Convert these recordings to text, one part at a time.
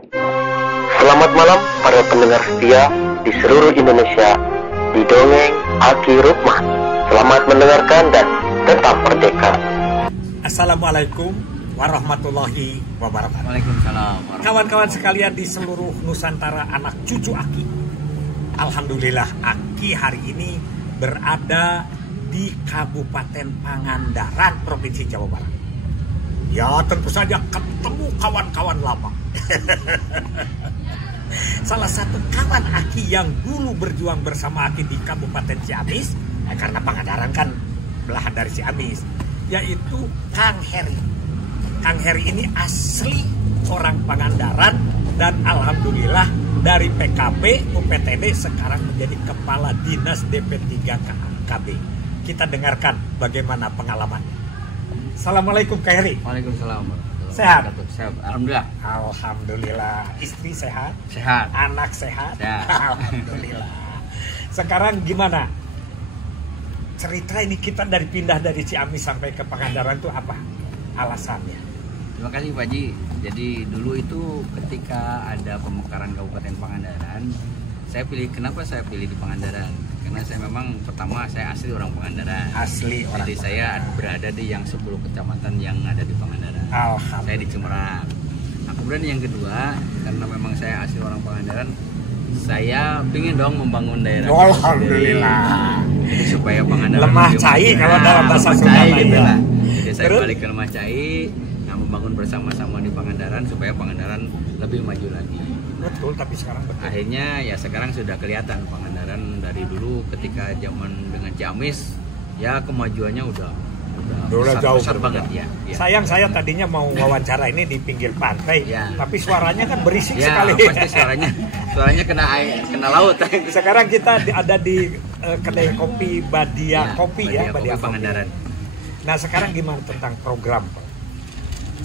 Selamat malam para pendengar setia di seluruh Indonesia di Dongeng Aki Rukman. Selamat mendengarkan dan tetap merdeka. Assalamualaikum warahmatullahi wabarakatuh. Waalaikumsalam. Kawan-kawan sekalian di seluruh Nusantara, anak cucu Aki. Alhamdulillah Aki hari ini berada di Kabupaten Pangandaran, Provinsi Jawa Barat. Ya tentu saja ketemu kawan-kawan lama. Salah satu kawan Aki yang dulu berjuang bersama Aki di Kabupaten Ciamis, karena Pangandaran kan belahan dari Ciamis, yaitu Kang Heri. Kang Heri ini asli orang Pangandaran dan alhamdulillah dari PKB UPTD sekarang menjadi Kepala Dinas DP3 KB. Kita dengarkan bagaimana pengalamannya. Assalamualaikum Kang Heri. Waalaikumsalam. Sehat? Sehat. Alhamdulillah. Alhamdulillah. Istri sehat? Sehat. Anak sehat? Sehat. Alhamdulillah. Sekarang gimana? Cerita ini kita pindah dari Ciamis sampai ke Pangandaran itu apa alasannya? Terima kasih Pak Ji. Jadi dulu itu ketika ada pemekaran Kabupaten Pangandaran, kenapa saya pilih di Pangandaran? Karena saya memang pertama saya asli orang Pangandaran. Asli orang. Jadi saya berada di yang 10 kecamatan yang ada di Pangandaran. Alhamdulillah. Saya di Cemerlang. Nah, kemudian yang kedua, karena memang saya asli orang Pangandaran, saya ingin dong membangun daerah. Alhamdulillah. Jadi supaya Pangandaran lemah cai kalau dalam bahasa Sunda gitu ya. lah. Jadi saya Terus? balik ke lemah cai, membangun bersama-sama di Pangandaran supaya Pangandaran lebih maju lagi. Betul, tapi sekarang betul. Akhirnya ya sekarang sudah kelihatan Pangandaran dari dulu ketika zaman dengan Ciamis, ya kemajuannya udah besar banget ya. Sayang saya tadinya mau wawancara ini di pinggir pantai, Ya. tapi suaranya kan berisik Ya, sekali. pasti suaranya kena air, kena laut. Sekarang kita ada di kedai kopi Badia Kopi ya, Badia Pangandaran. Nah sekarang gimana tentang program?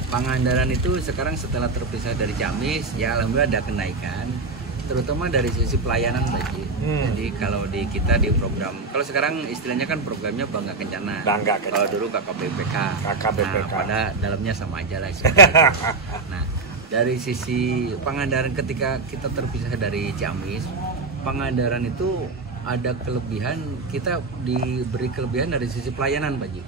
Pangandaran itu sekarang setelah terpisah dari Ciamis, ya alhamdulillah ada kenaikan, terutama dari sisi pelayanan Pak Ji. Jadi kalau di kita di program, kalau sekarang istilahnya kan programnya Bangga Kencana. Bangga Kencana. Kalau dulu KKBPK. KKBPK. Nah, pada dalamnya sama aja lah sebenarnya. Nah, dari sisi Pangandaran ketika kita terpisah dari Ciamis, Pangandaran itu ada kelebihan, kita diberi kelebihan dari sisi pelayanan Pak Ji.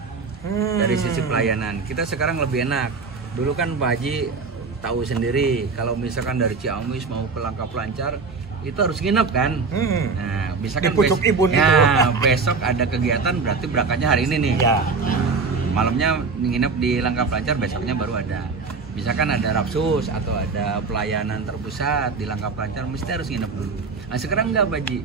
Dari sisi pelayanan kita sekarang lebih enak. Dulu kan Pak Haji tahu sendiri kalau misalkan dari Ciamis mau ke Langkap Lancar itu harus nginep kan. Nah, misalkan di Pucuk Ibun itu. Besok ada kegiatan berarti berangkatnya hari ini nih. Ya. Malamnya nginep di Langkap Lancar, besoknya baru ada. Misalkan ada Rapsus atau ada pelayanan terpusat di Langkap Lancar, mesti harus nginep dulu. Nah sekarang enggak Pak Haji.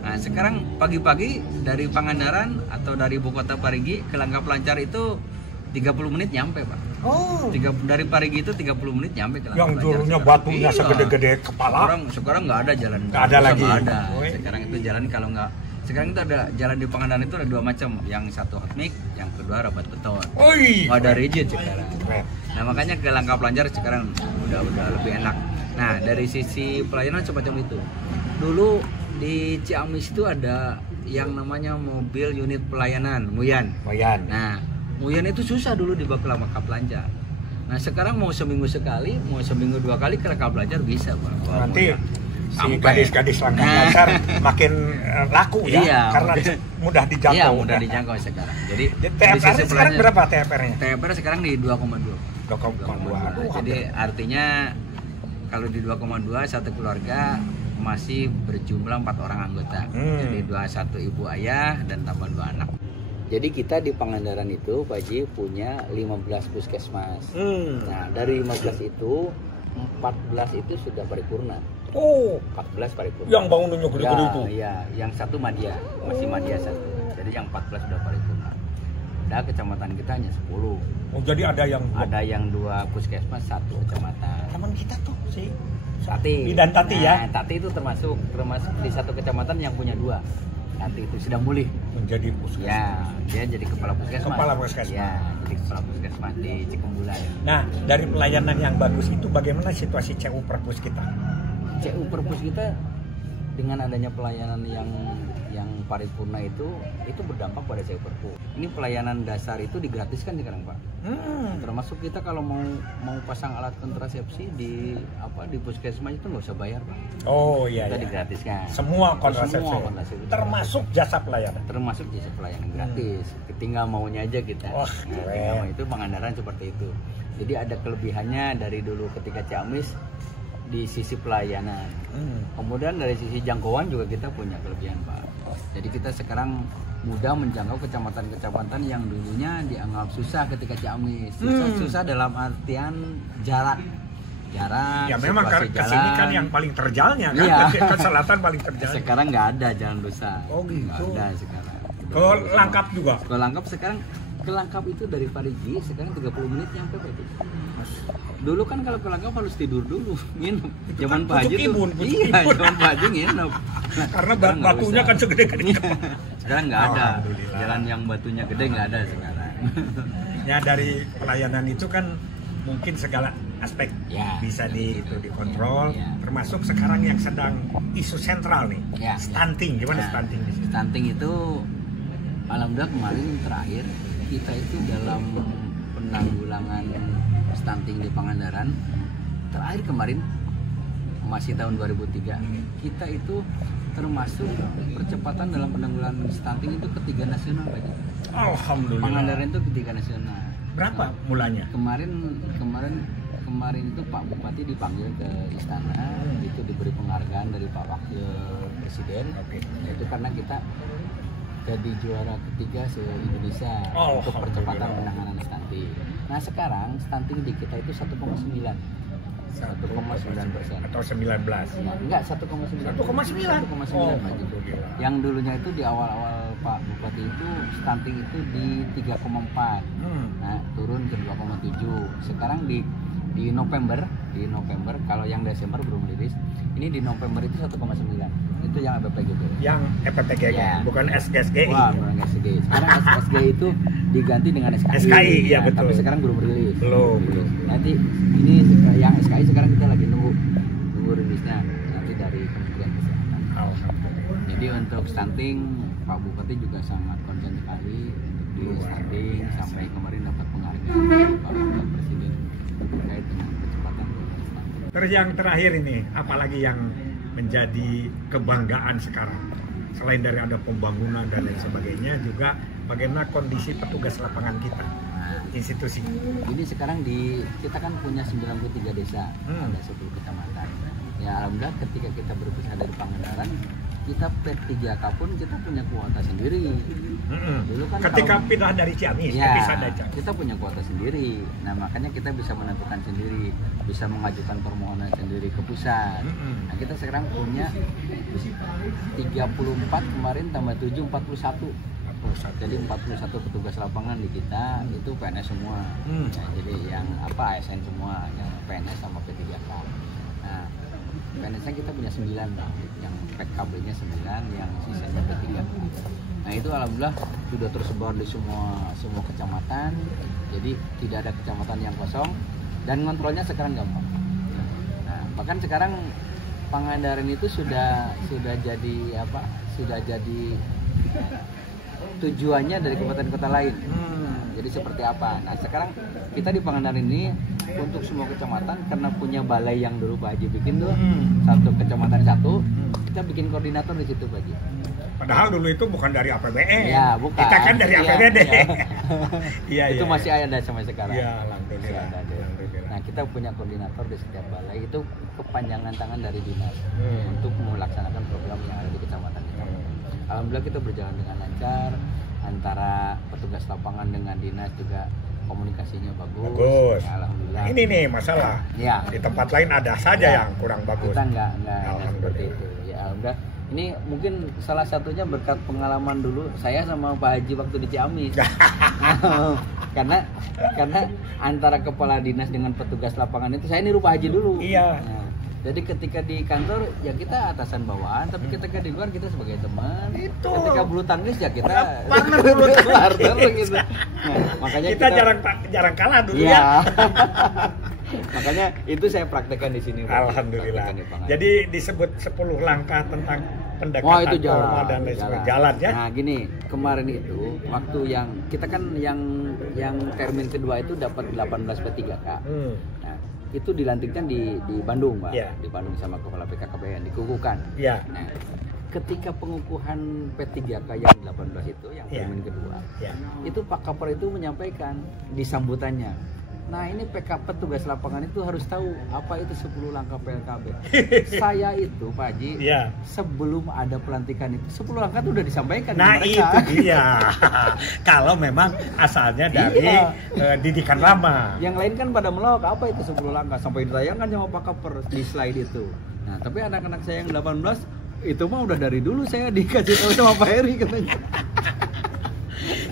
Nah sekarang pagi-pagi dari Pangandaran atau dari ibu kota Parigi ke Langkap Lancar itu 30 menit nyampe Pak. Oh. Dari Parigi itu 30 menit nyampe ke Langkap Yang Lancar. dulunya Sekarang. batunya Iya. segede-gede kepala. Sekarang nggak ada jalan. Nggak ada lagi. Nggak ada. Oh. Sekarang itu jalan kalau nggak. Sekarang itu ada jalan di Pangandaran itu ada dua macam. Yang satu hot mix, yang kedua rabat beton. Oi. Nggak ada rigid sekarang. Keren. Nah makanya ke Langkap Lancar sekarang udah lebih enak. Nah dari sisi pelayanan semacam itu. Dulu di Ciamis itu ada yang namanya mobil unit pelayanan Muyan. Nah Muyan itu susah dulu dibawa ke Langkap Lancar. Nah sekarang mau seminggu sekali, mau seminggu 2 kali ke Langkap Lancar bisa Pak. Nanti si Sampai. gadis-gadis Langkap Lancar makin laku ya, Iya, karena mudah dijangkau. Iya mudah dijangkau sekarang. Jadi TFR sekarang berapa TFR-nya? TFR sekarang di 2,2. 2,2. Jadi artinya kalau di 2,2 satu keluarga masih berjumlah 4 orang anggota. Jadi 21 ibu ayah dan tambah 2 anak. Jadi kita di Pangandaran itu Pak Haji punya 15 puskesmas. Nah dari 15 itu 14 itu sudah paripurna. Oh, 14 paripurna. yang bangunannya gede-gede itu. Iya, yang satu Madya, masih Madya satu. Jadi yang 14 sudah paripurna. Nah, kecamatan kita hanya 10. Oh, jadi ada yang 2 puskesmas, 1 kecamatan. teman kita tuh sih. Tati. Dan Tati ya. Tati itu termasuk di satu kecamatan yang punya 2. Tati itu sedang mulih. Menjadi puskesmas. Ya, dia jadi kepala puskesmas. Kepala puskesmas. Ya, jadi kepala puskesmas di Cikumbulan. Nah, dari pelayanan yang bagus itu bagaimana situasi CU Perpus kita? CU Perpus kita dengan adanya pelayanan yang paripurna itu berdampak pada Cyberku. Ini pelayanan dasar itu digratiskan sekarang, Pak. Termasuk kita kalau mau pasang alat kontrasepsi di puskesmas itu nggak usah bayar, Pak. Oh iya. Kita digratiskan. Semua kontrasepsi. Termasuk jasa pelayanan. Termasuk jasa pelayanan gratis. Tinggal maunya aja kita. Wah, tinggal itu Pangandaran seperti itu. Jadi ada kelebihannya dari dulu ketika Ciamis di sisi pelayanan. Kemudian dari sisi jangkauan juga kita punya kelebihan, Pak. Jadi kita sekarang mudah menjangkau kecamatan-kecamatan yang dulunya dianggap susah ketika Ciamis. Susah dalam artian jarak. Ya memang kesini kan yang paling terjalnya kan. Iya. Ke selatan paling terjalnya. Sekarang nggak ada jalan besar. Oh gitu. Nggak ada sekarang. Ke Langkap juga. Ke Langkap sekarang, ke Langkap itu dari Parigi sekarang 30 menit nyampe, Pak. Dulu kan kalau ke Langkap harus tidur dulu, nginep. Zaman Pak Haji tuh. Iya, zaman Pak Haji nginep. Nah, karena batunya kan segede-gede. Sekarang nggak ada. Jalan yang batunya gede nggak ada sekarang. Ya dari pelayanan itu kan mungkin segala aspek bisa dikontrol, termasuk sekarang yang sedang isu sentral nih, stunting. Gimana stunting di sini? Stunting itu alhamdulillah kemarin terakhir kita itu dalam penanggulangan stunting di Pangandaran terakhir kemarin masih tahun 2003 kita itu termasuk percepatan dalam penanggulangan stunting itu ketiga nasional, Pak. Alhamdulillah. Pangandaran itu ketiga nasional. Berapa mulanya? Kemarin itu Pak Bupati dipanggil ke istana, itu diberi penghargaan dari Pak Wakil Presiden. Itu karena kita jadi juara ketiga se-Indonesia untuk percepatan penanganan stunting. Nah sekarang stunting di kita itu 1,9%. Atau 19? Ya, enggak, 1,9. 1,9. Oh, yang dulunya itu di awal-awal Pak Bupati itu stunting itu di 3,4. Nah, turun ke 2,7. Sekarang di November kalau yang Desember belum rilis. Ini di November itu 1,9. Itu yang EPPG itu. Yang EPPG ya, bukan SGSGI. Wah, bukan SGSGI. Sekarang SGSGI itu diganti dengan SKI. SKI ya, betul. Tapi sekarang belum rilis. Belum. Nanti ini yang SKI sekarang kita lagi nunggu rilisnya nanti dari Kementerian Kesehatan. Jadi untuk stunting Pak Bupati juga sangat konsen sekali di stunting sampai kemarin dapat penghargaan dari Pak Wakil Presiden terkait dengan kecepatan stunting. Terus yang terakhir ini, apalagi yang menjadi kebanggaan sekarang? Selain dari ada pembangunan dan lain sebagainya, juga bagaimana kondisi petugas lapangan kita, institusi. Ini sekarang kita kan punya 93 desa, ada 10 kecamatan. Ya alhamdulillah ketika kita berpisah dari Pangandaran, kita P3K pun kita punya kuota sendiri. Dulu kan ketika pindah dari Ciamis, kita punya kuota sendiri. Nah makanya kita bisa menentukan sendiri, bisa mengajukan permohonan sendiri ke pusat. Nah kita sekarang punya 34 kemarin tambah 7 41. Jadi 41 petugas lapangan di kita itu PNS semua. Ya, jadi yang ASN semua, yang PNS sama P3K. Nah PNS-nya kita punya 9, yang PKB-nya 9, yang sisanya P3K. Nah itu alhamdulillah sudah tersebar di semua kecamatan. Jadi tidak ada kecamatan yang kosong dan kontrolnya sekarang gampang. Nah bahkan sekarang Pangandaran itu sudah jadi tujuannya dari kabupaten kota lain. Jadi seperti apa? Nah sekarang kita di Pangandaran ini untuk semua kecamatan karena punya balai yang dulu Pak Haji bikin tuh, satu kecamatan satu, kita bikin koordinator di situ Pak Haji. Padahal dulu itu bukan dari APBN. Ya, bukan. Kita kan dari APBD. Itu masih ada sampai sekarang. Iya, alhamdulillah. Nah, kita punya koordinator di setiap balai, itu kepanjangan tangan dari dinas untuk melaksanakan program yang ada di kecamatan kita. Alhamdulillah kita berjalan dengan lancar, antara petugas lapangan dengan dinas juga komunikasinya bagus. Ya, alhamdulillah. Ini nih masalah. Ya. Di tempat lain ada saja yang kurang bagus. Kita enggak seperti itu. Ya alhamdulillah. Ini mungkin salah satunya berkat pengalaman dulu saya sama Pak Haji waktu di Ciamis. karena antara kepala dinas dengan petugas lapangan itu saya niru Pak Haji dulu. Iya. Nah, jadi ketika di kantor ya kita atasan bawahan, tapi ketika di luar kita sebagai teman. Itu. Ketika bulu tangkis ya kita partner bulu tangkis gitu. Nah, makanya kita jarang kalah dulu ya. Makanya itu saya praktekkan di sini. Alhamdulillah. Praktekkan di Pangandaran. Jadi disebut 10 langkah tentang pendekatan Wah, itu formal dan lain sebagainya. Jalan ya. Nah gini, kemarin itu waktu yang kita kan yang termin kedua itu dapat 18 P3K. Nah itu dilantikkan di Bandung, Pak. Yeah. Di Bandung sama kepala PKKBN dikukuhkan. Iya. Nah ketika pengukuhan P3K yang 18 itu yang termin kedua, itu Pak Kapolri itu menyampaikan di sambutannya, nah ini PK petugas lapangan itu harus tahu apa itu 10 langkah PLKB. Saya itu Pak Haji, sebelum ada pelantikan itu 10 langkah itu udah disampaikan. Nah itu dia. Kalau memang asalnya dari didikan lama. Yang lain kan pada melawak apa itu 10 langkah sampai ditayangkan sama Pak Kapolri di slide itu. Nah tapi anak-anak saya yang 18 itu mah udah dari dulu saya dikasih tahu sama Pak Heri katanya.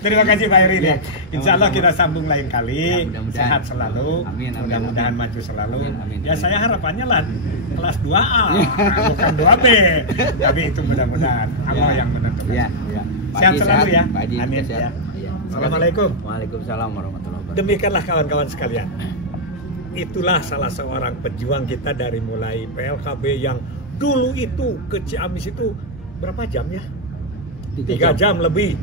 Terima kasih Pak Heri. Ya, Insya Allah kita sambung lain kali. Ya, sehat selalu. Amin, mudah-mudahan maju selalu. Amin. Ya saya harapannya lah kelas 2A bukan 2B. Tapi itu mudah-mudahan Allah yang menentukan. Ya. Sehat selalu ya. Pak Haji, Amin sehat. ya. Ya. Assalamualaikum. Waalaikumsalam warahmatullahi wabarakatuh. Demikianlah kawan-kawan sekalian. Itulah salah seorang pejuang kita dari mulai PLKB yang dulu itu ke Ciamis itu berapa jam ya? 3 jam lebih.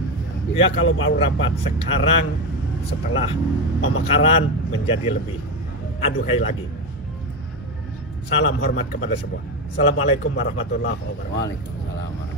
Ya kalau baru rapat. Sekarang setelah pemekaran menjadi lebih. Aduhai lagi. Salam hormat kepada semua. Assalamualaikum warahmatullahi wabarakatuh. Waalaikumsalam.